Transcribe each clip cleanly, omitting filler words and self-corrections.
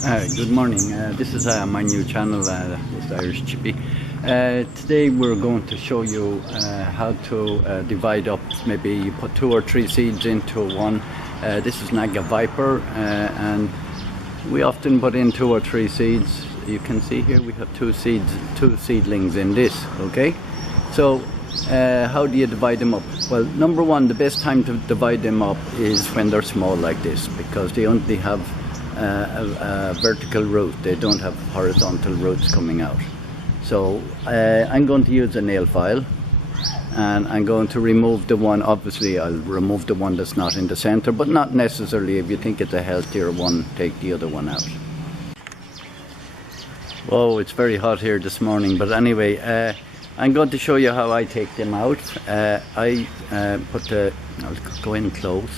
Good morning. This is my new channel, it's Irish Chippy. Today we're going to show you how to divide up. Maybe you put 2 or 3 seeds into one. This is Naga Viper, and we often put in 2 or 3 seeds. You can see here we have 2 seedlings in this. Okay, so how do you divide them up? Well, number one, the best time to divide them up is when they're small like this, because they only have a vertical root. They don't have horizontal roots coming out. So I'm going to use a nail file, and I'm going to remove the one. Obviously I'll remove the one that's not in the center, but not necessarily. If you think it's a healthier one, take the other one out. Whoa, it's very hot here this morning, but anyway, I'm going to show you how I take them out. I'll go in close.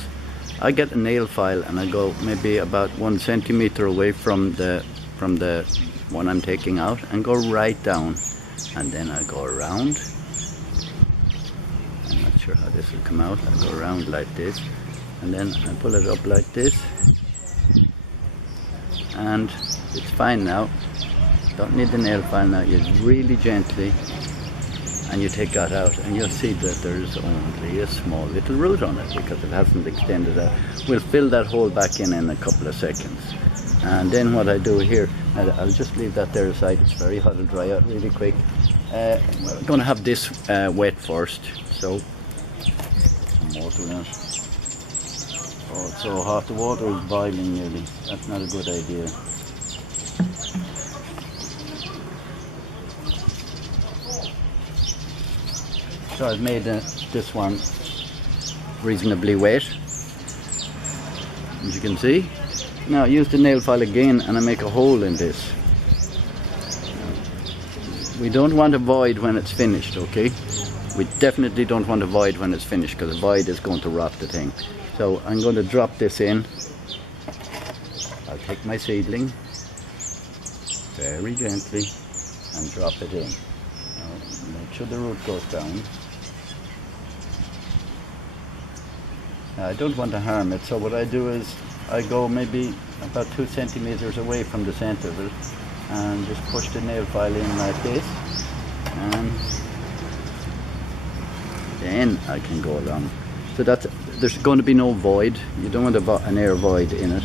I get a nail file and I go maybe about 1 centimeter away from the one I'm taking out, and go right down, and then I go around. I'm not sure how this will come out. I go around like this, and then I pull it up like this, and it's fine now. Don't need the nail file now. You really gently, and you take that out, and you'll see that there's only a small little root on it because it hasn't extended out. We'll fill that hole back in a couple of seconds. And then what I do here, I'll just leave that there aside. It's very hot to dry out really quick. I'm going to have this wet first, so some water in it. Oh, it's so hot. The water is boiling nearly. That's not a good idea. So I've made this one reasonably wet, as you can see. Now I use the nail file again, and I make a hole in this. We don't want a void when it's finished, okay? We definitely don't want a void when it's finished, because a void is going to rot the thing. So I'm going to drop this in. I'll take my seedling very gently and drop it in. Now, make sure the root goes down. I don't want to harm it, so what I do is I go maybe about 2 centimeters away from the center of it, and just push the nail file in like this, and then I can go along. So there's going to be no void. You don't want an air void in it.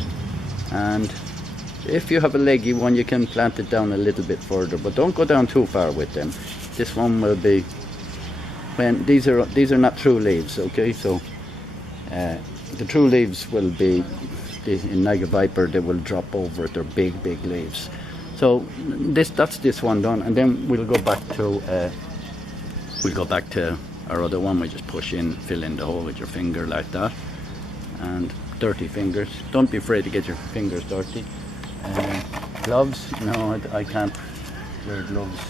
And if you have a leggy one, you can plant it down a little bit further, but don't go down too far with them. This one will be, when these are not true leaves, okay? So the true leaves will be, in Naga Viper, they will drop over. They're big leaves. So that's this one done, and then we'll go back to our other one. We just push in, fill in the hole with your finger like that, and dirty fingers. Don't be afraid to get your fingers dirty. Gloves? No, I can't wear gloves.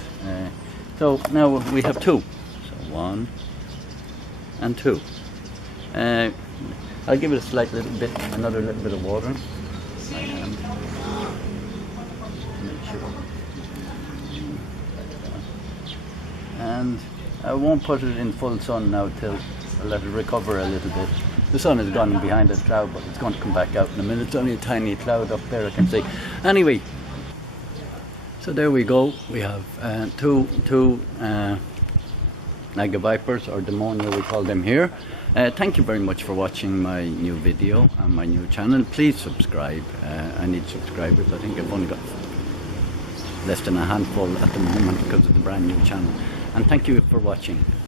So now we have 2. So 1 and 2. I'll give it a slight another little bit of water. My hand. Make sure. And I won't put it in full sun now till I let it recover a little bit. The sun has gone behind that cloud, but it's going to come back out in a minute. It's only a tiny cloud up there, I can see. Anyway, so there we go. We have two Naga Vipers, or Demonia we call them here. Thank you very much for watching my new video on my new channel. Please subscribe. I need subscribers. I think I've only got less than a handful at the moment because of the brand new channel. And thank you for watching.